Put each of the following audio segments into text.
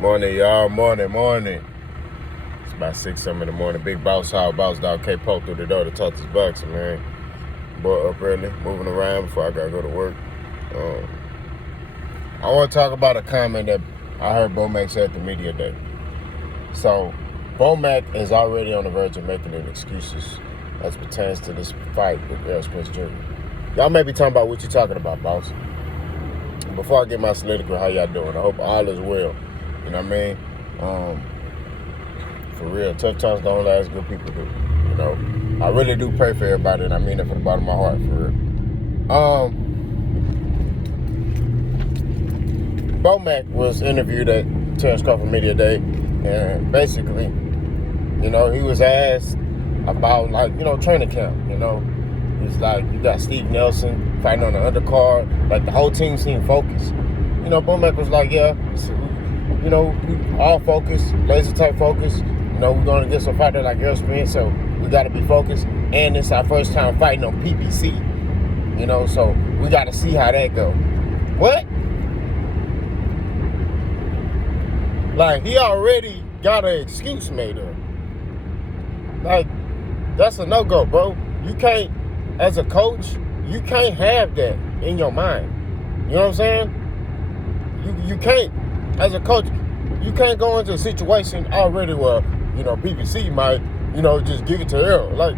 Morning, y'all. Morning. It's about 6 something in the morning. Big boss hog, boss dog K poked through the door to talk to his boxing, man. Boy up early, moving around before I gotta go to work. I want to talk about a comment that I heard Bomac say at the media day. So, Bomac is already on the verge of making excuses as pertains to this fight with Spence Jr. Y'all may be talking about what you're talking about, boss. Before I get my soliloquy, how y'all doing? I hope all is well. You know what I mean? For real, tough times don't last, good people do. You know, I really do pray for everybody, and I mean it from the bottom of my heart, for real. Bomac was interviewed at Terence Crawford Media Day, and basically, you know, he was asked about, like, you know, training camp. You know, it's like you got Steve Nelson fighting on the undercard, like the whole team seemed focused. You know, Bomac was like, yeah, you know, we all focused, laser type focus. You know, we're going to get some fighter like Spence, so we got to be focused. And it's our first time fighting on PBC. You know, so we got to see how that go. What? Like, he already got an excuse made up. Like, that's a no-go, bro. You can't, as a coach, you can't have that in your mind. You know what I'm saying? You can't, as a coach, you can't go into a situation already where, you know, BBC might, you know, just give it to Earl. Like,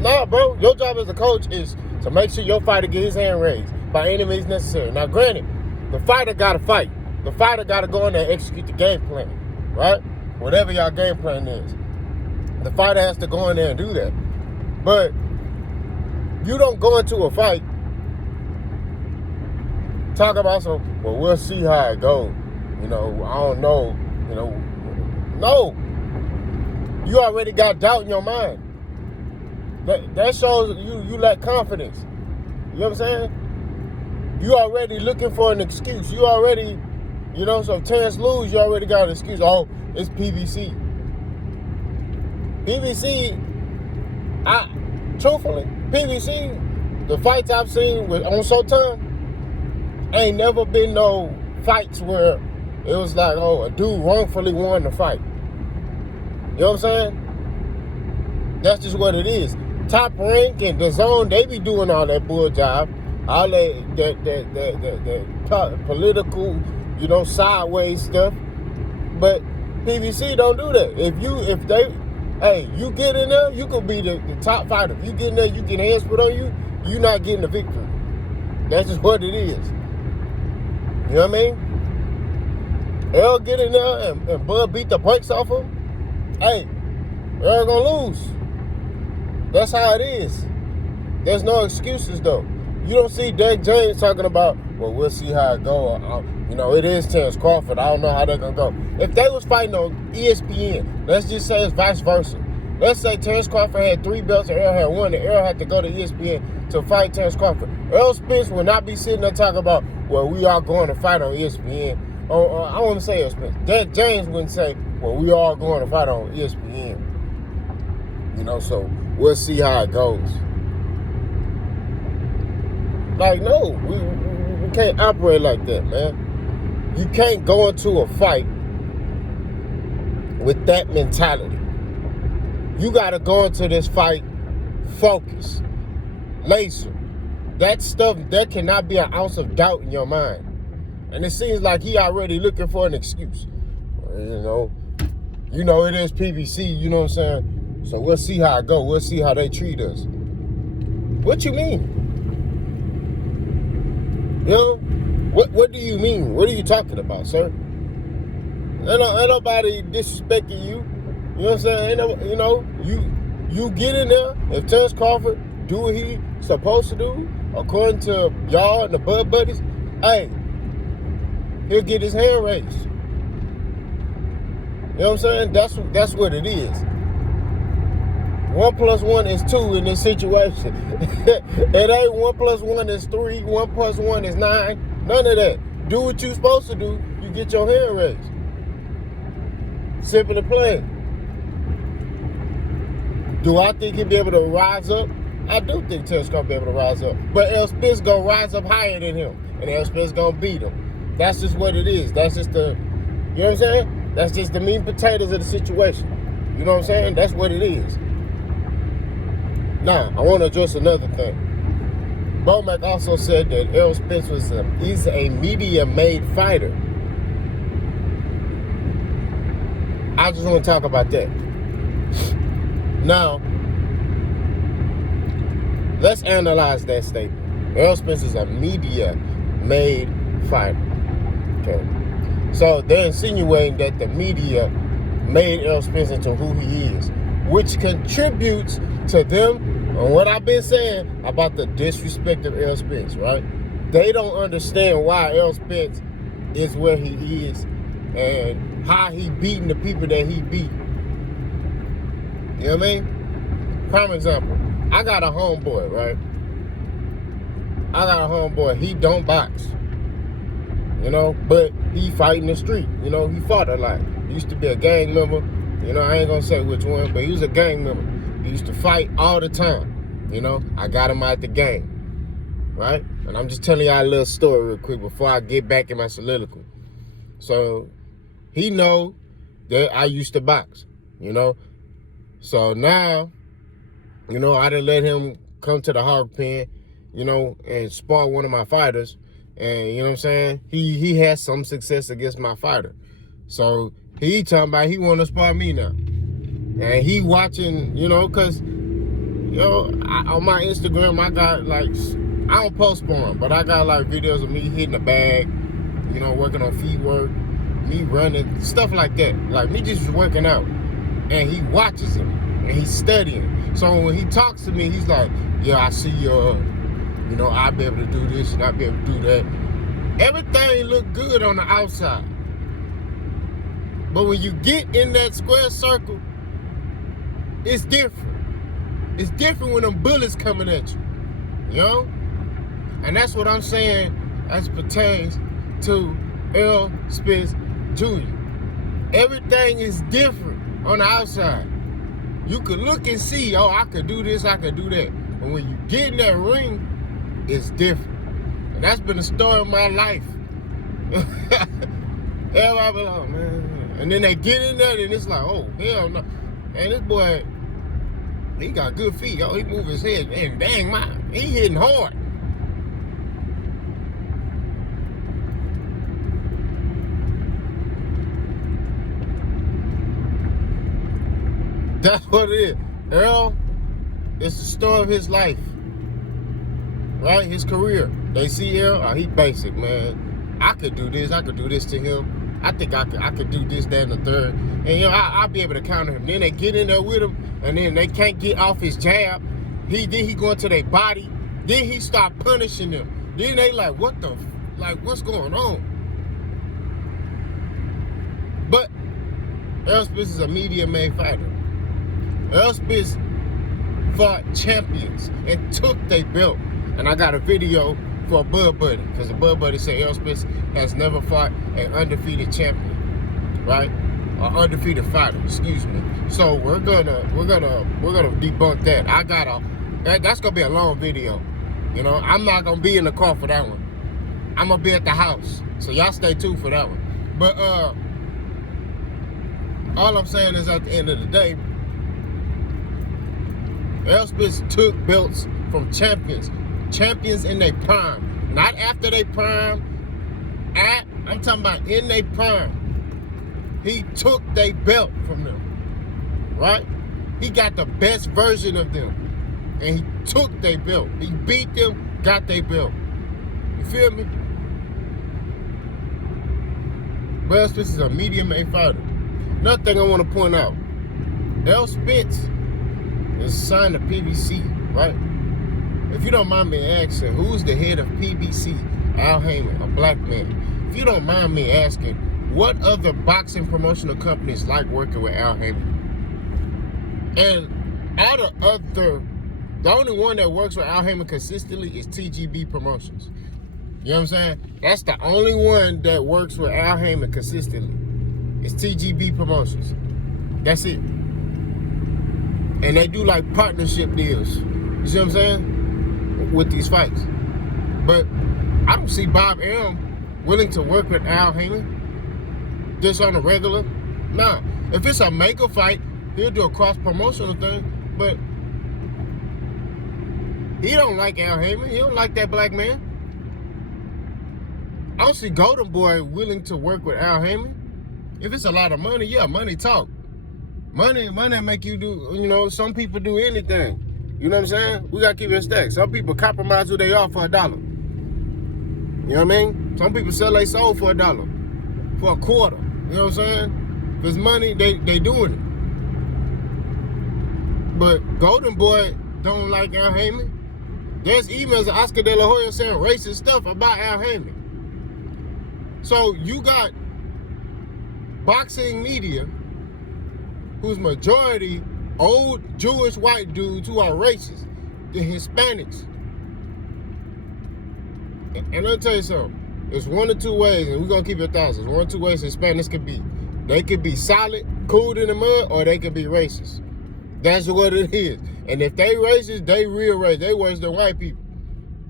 nah, bro. Your job as a coach is to make sure your fighter gets his hand raised by any means necessary. Now, granted, the fighter got to fight. The fighter got to go in there and execute the game plan, right? Whatever y'all game plan is. The fighter has to go in there and do that. But you don't go into a fight, talk about some, well, we'll see how it goes. You know, I don't know. You know, no. You already got doubt in your mind. That shows you lack confidence. You know what I'm saying? You already looking for an excuse. You already, you know, so if Terence lose, you already got an excuse. Oh, it's PBC. Truthfully, PBC, the fights I've seen on Showtime, ain't never been no fights where it was like, oh, a dude wrongfully won the fight. You know what I'm saying? That's just what it is. Top Rank and the Zone, they be doing all that bull job, all that political, you know, sideways stuff. But PBC don't do that. You get in there, you could be the top fighter. If you get in there, you get hands put on you, you're not getting the victory. That's just what it is. You know what I mean? Earl get in there and Bud beat the brakes off him. Hey, Earl gonna lose. That's how it is. There's no excuses, though. You don't see Doug James talking about, well, we'll see how it go. You know, it is Terence Crawford. I don't know how they're going to go. If they was fighting on ESPN, let's just say it's vice versa. Let's say Terence Crawford had 3 belts and Earl had 1, and Earl had to go to ESPN to fight Terence Crawford. Earl Spence would not be sitting there talking about, well, we are going to fight on ESPN. I want to say Earl Spence. Doug James wouldn't say, well, we are going to fight on ESPN. You know, so we'll see how it goes. Like, no, we can't operate like that, man. You can't go into a fight with that mentality. You got to go into this fight focused, laser. That stuff, there cannot be an ounce of doubt in your mind. And it seems like he already looking for an excuse. You know, it is PBC, you know what I'm saying? So we'll see how it go. We'll see how they treat us. What you mean? You know, what do you mean? What are you talking about, sir? Ain't nobody disrespecting you. You know what I'm saying? You get in there. If Terence Crawford do what he supposed to do, according to y'all and the Bud Buddies, hey, he'll get his hand raised. You know what I'm saying? That's what it is. 1 + 1 is 2 in this situation. It ain't 1 + 1 is 3, 1 + 1 is 9. None of that. Do what you supposed to do, you get your hand raised. Simple and plain. Do I think he'll be able to rise up? I do think Terence gonna be able to rise up. But Earl Spence gonna rise up higher than him. And Earl Spence gonna beat him. That's just what it is. That's just the, you know what I'm saying? That's just the meat and potatoes of the situation. You know what I'm saying? That's what it is. Now, I want to address another thing. Bomac also said that Errol Spence is a media-made fighter. I just want to talk about that. Now, let's analyze that statement. Errol Spence is a media-made fighter. Okay. So they're insinuating that the media made Errol Spence into who he is, which contributes to them and what I've been saying about the disrespect of Errol Spence, right? They don't understand why Errol Spence is where he is and how he beating the people that he beat. You know what I mean? Prime example, I got a homeboy, right? He don't box. You know, but he fight in the street. You know, he fought a lot. He used to be a gang member. You know, I ain't gonna say which one, but he was a gang member. He used to fight all the time. You know, I got him out the game, right? And I'm just telling y'all a little story real quick before I get back in my soliloquy. So, he know that I used to box, you know? So now, you know, I done let him come to the hog pen, you know, and spar one of my fighters. And you know what I'm saying? He has some success against my fighter. So he talking about he want to spar me now. And he watching, you know, because, you know, on my Instagram, I got like, I don't post sparring, but I got like videos of me hitting the bag, you know, working on feet work, me running, stuff like that. Like me just working out. And he watches him and he's studying. So when he talks to me, he's like, yeah, I see your... You know, I'll be able to do this and I'll be able to do that. Everything look good on the outside. But when you get in that square circle, it's different. It's different when them bullets coming at you. You know? And that's what I'm saying as pertains to Errol Spence Jr. Everything is different on the outside. You could look and see, oh, I could do this, I could do that. But when you get in that ring, it's different. And that's been the story of my life. Everybody be like, man. And then they get in there and it's like, oh, hell no. And this boy, he got good feet. Yo, he move his head and dang, he hitting hard. That's what it is. Errol, it's the story of his life. Right? His career. They see Errol, oh, he basic, man. I could do this to him. I think I could do this, that, and the third. And you know, I'll be able to counter him. Then they get in there with him, and then they can't get off his jab. Then he go into their body. Then he start punishing them. Then they like, what's going on? But Errol Spence is a media-made fighter. Errol Spence fought champions and took their belt. And I got a video for a Bud Buddy, because the Bud Buddy said Errol Spence has never fought an undefeated champion, right? Or undefeated fighter, excuse me. So we're gonna debunk that. That's gonna be a long video. You know, I'm not gonna be in the car for that one. I'm gonna be at the house. So y'all stay tuned for that one. But all I'm saying is at the end of the day, Errol Spence took belts from champions in their prime, not after their prime. I'm talking about in their prime. He took their belt from them, right? He got the best version of them, and he took their belt. He beat them, got their belt. You feel me? Errol Spence is a medium-made fighter. Another thing I want to point out: Errol Spence is signed to PBC, right? If you don't mind me asking, who's the head of PBC? Al Heyman, a black man. If you don't mind me asking, what other boxing promotional companies like working with Al Heyman? And the only one that works with Al Heyman consistently is TGB Promotions. You know what I'm saying? That's the only one that works with Al Heyman consistently. It's TGB Promotions. That's it. And they do like partnership deals. You see what I'm saying? With these fights. But I don't see Bob M willing to work with Al Heyman just on a regular. Nah, if it's a mega fight, he'll do a cross-promotional thing, but he don't like Al Heyman. He don't like that black man. I don't see Golden Boy willing to work with Al Heyman. If it's a lot of money, yeah, money talk. Money make you do, you know, some people do anything. You know what I'm saying? We gotta keep it stacked. Some people compromise who they are for $1. You know what I mean? Some people sell their soul for $1, for a quarter. You know what I'm saying? If it's money, they doing it. But Golden Boy don't like Al Heyman. There's emails of Oscar De La Hoya saying racist stuff about Al Heyman. So you got boxing media whose majority old Jewish white dudes who are racist, the Hispanics. And let me tell you something. There's one or two ways, and we're going to keep it 1,000. There's one or two ways Hispanics can be. They could be solid, cool in the mud, or they could be racist. That's what it is. And if they racist, they real racist. They worse than white people.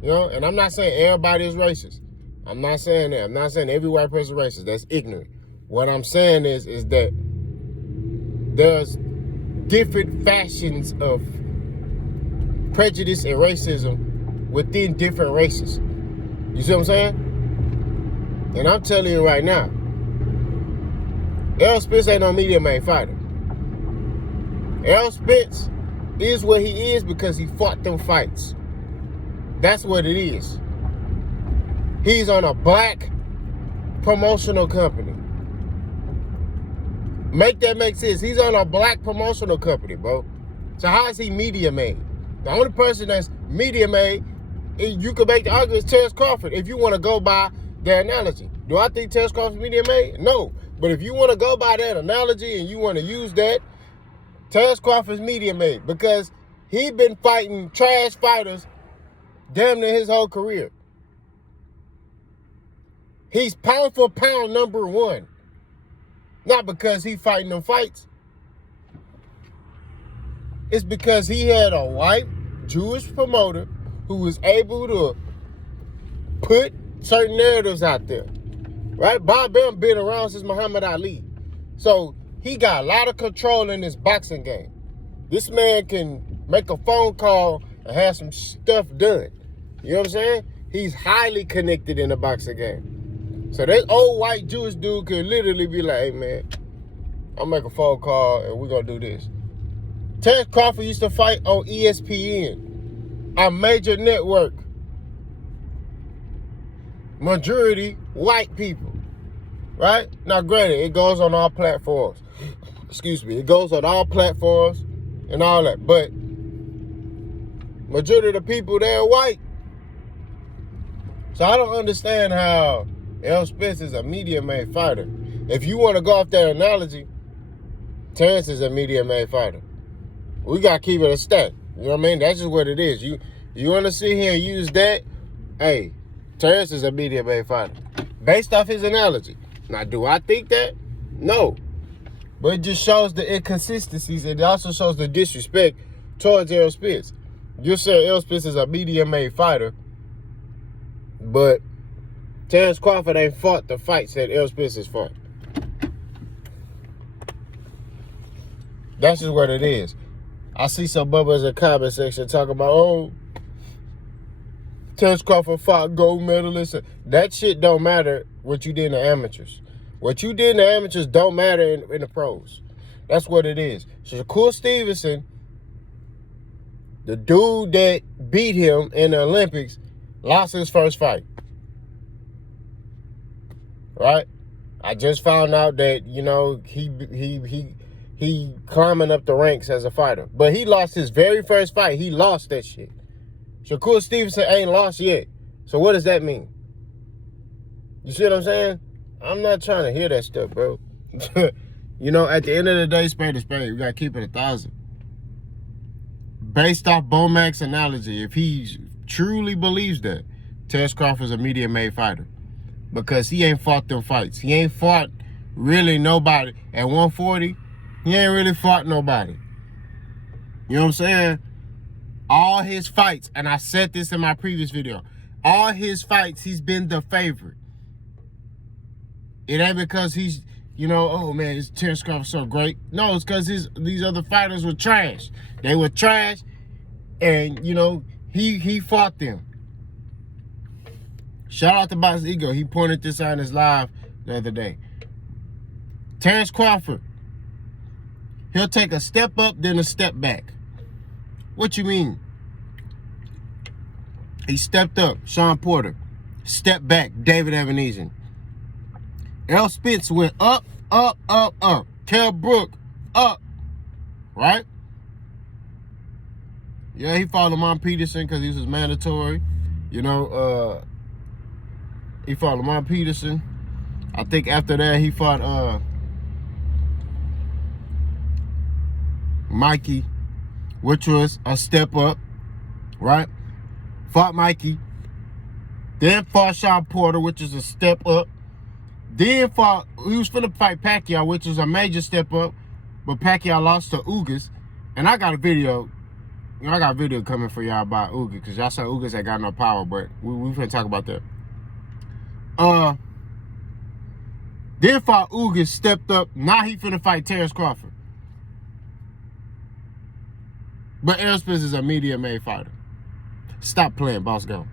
You know, and I'm not saying everybody is racist. I'm not saying that. I'm not saying every white person is racist. That's ignorant. What I'm saying is that there's different fashions of prejudice and racism within different races. You see what I'm saying? And I'm telling you right now, Errol Spence ain't no medium-made fighter. Errol Spence is what he is because he fought them fights. That's what it is. He's on a black promotional company. Make that make sense. He's on a black promotional company, bro. So how is he media made? The only person that's media made, you could make the argument, is Terence Crawford, if you want to go by the analogy. Do I think Terence Crawford's media made? No. But if you want to go by that analogy and you want to use that, Terence Crawford's media made because he been fighting trash fighters damn near his whole career. He's pound for pound #1. Not because he fighting them fights. It's because he had a white Jewish promoter who was able to put certain narratives out there. Right? Bob Bam been around since Muhammad Ali. So he got a lot of control in this boxing game. This man can make a phone call and have some stuff done. You know what I'm saying? He's highly connected in the boxing game. So that old white Jewish dude could literally be like, hey, man, I'll make a phone call and we're going to do this. Terence Crawford used to fight on ESPN, a major network. Majority white people, right? Now, granted, it goes on all platforms. Excuse me. It goes on all platforms and all that. But majority of the people there are white. So I don't understand how Errol Spence is a medium-made fighter. If you want to go off that analogy, Terence is a medium-made fighter. We got to keep it a stack. You know what I mean? That's just what it is. You want to sit here and use that? Hey, Terence is a medium-made fighter. Based off his analogy. Now, do I think that? No. But it just shows the inconsistencies. It also shows the disrespect towards Errol Spence. You're saying Errol Spence is a medium-made fighter, but Terence Crawford ain't fought the fights that Errol Spence has fought. That's just what it is. I see some bubbas in the comment section talking about, oh, Terence Crawford fought gold medalists. That shit don't matter what you did in the amateurs. What you did in the amateurs don't matter in the pros. That's what it is. Shakur Stevenson, the dude that beat him in the Olympics, lost his first fight. Right? I just found out that, you know, he climbing up the ranks as a fighter. But he lost his very first fight. He lost that shit. Shakur Stevenson ain't lost yet. So what does that mean? You see what I'm saying? I'm not trying to hear that stuff, bro. You know, at the end of the day, spade is spade. We got to keep it 1,000. Based off Bomac's analogy, if he truly believes that, Terence Crawford's a medium-made fighter. Because he ain't fought them fights. He ain't fought really nobody. At 140, he ain't really fought nobody. You know what I'm saying? All his fights, and I said this in my previous video, all his fights, he's been the favorite. It ain't because he's you know, oh man, this Terence Crawford so great. No, it's because these other fighters were trash. They were trash, and you know, he fought them. Shout out to Box Ego. He pointed this out in his live the other day. Terence Crawford, he'll take a step up, then a step back. What you mean? He stepped up, Sean Porter. Step back, David Evanesian. L. Spence went up, up, up, up. Kell Brook, up. Right? Yeah, he fought Lamont Peterson because he was mandatory. You know, he fought Lamont Peterson. I think after that he fought Mikey, which was a step up, right? Fought Mikey. Then fought Sean Porter, which is a step up. Then fought, he was finna fight Pacquiao, which was a major step up, but Pacquiao lost to Ugas. And I got a video, you know, I got a video coming for y'all about Ugas, because y'all saw Ugas ain't got no power, but we finna talk about that. Then fought Ugas, stepped up. Now he finna fight Terence Crawford. But Errol Spence is a media-made fighter. Stop playing, boss, go.